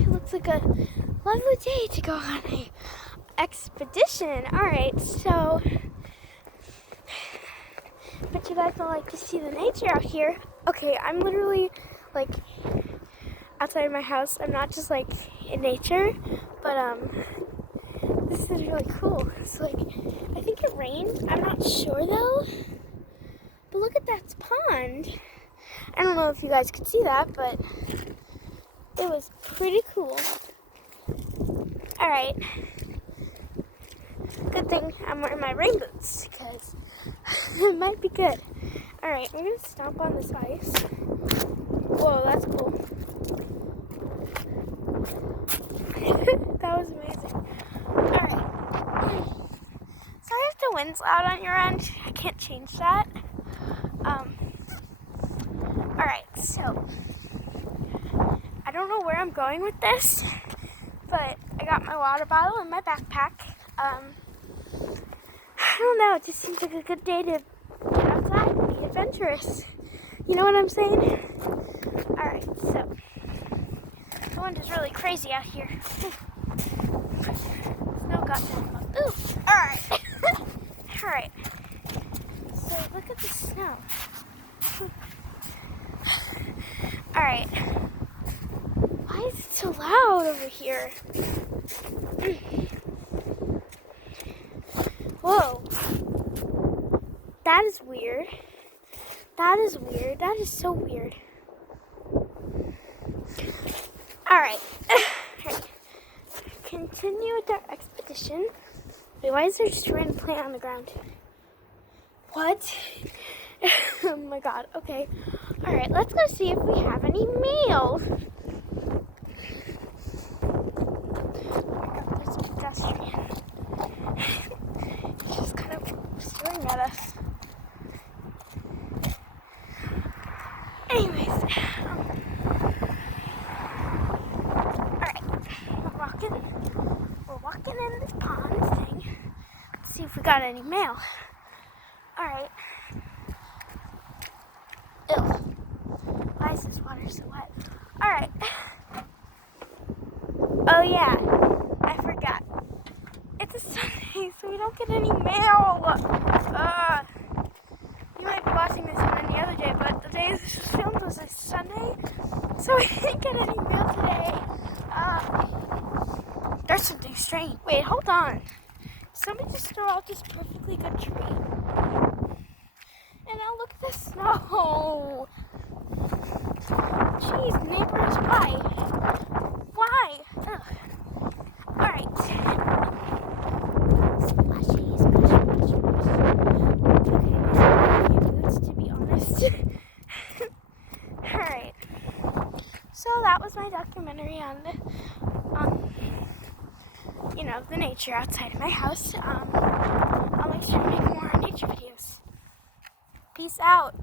it looks like a lovely day to go on a expedition. Alright, so but you guys don't like to see the nature out here. Okay, I'm literally like outside of my house. I'm not just like in nature, but this is really cool. So like I think it rained. I'm not sure though. But look at that pond. I don't know if you guys could see that, but it was pretty cool. Alright. Good thing I'm wearing my rain boots because it might be good. Alright, I'm going to stomp on this ice. Whoa, that's cool. That was amazing. Alright. Sorry if the wind's loud on your end. I can't change that. Alright, so I don't know where I'm going with this, but I got my water bottle in my backpack. I don't know, it just seems like a good day to get outside and be adventurous. You know what I'm saying? Alright, so the wind is really crazy out here. Snow got down. Ooh, alright. Alright. So look at the snow. Alright. Why is it so loud over here? Whoa. That is weird. That is weird. That is so weird. Alright. Continue with our expedition. Wait, why is there just a random plant on the ground? What? Oh my god. Okay. Alright, let's go see if we have any mail. There's a pedestrian. He's just kind of staring at us. Anyways. Alright. We're walking in this pond thing. Let's see if we got any mail. Alright. Ew. Why is this water so wet? Alright. Oh yeah, I forgot. It's a Sunday, so we don't get any mail. You might be watching this on any other day, but the day this was filmed was a Sunday, so we didn't get any mail today. There's something strange. Wait, hold on. Somebody just threw out this perfectly good tree. And now look at the snow. Jeez, neighbors, why? Why? Ugh. Alright. Splashy, splash, splash, splash. Okay, these are my boots, to be honest. Alright. So that was my documentary on the nature outside of my house. I'll make sure to make more nature videos. Peace out.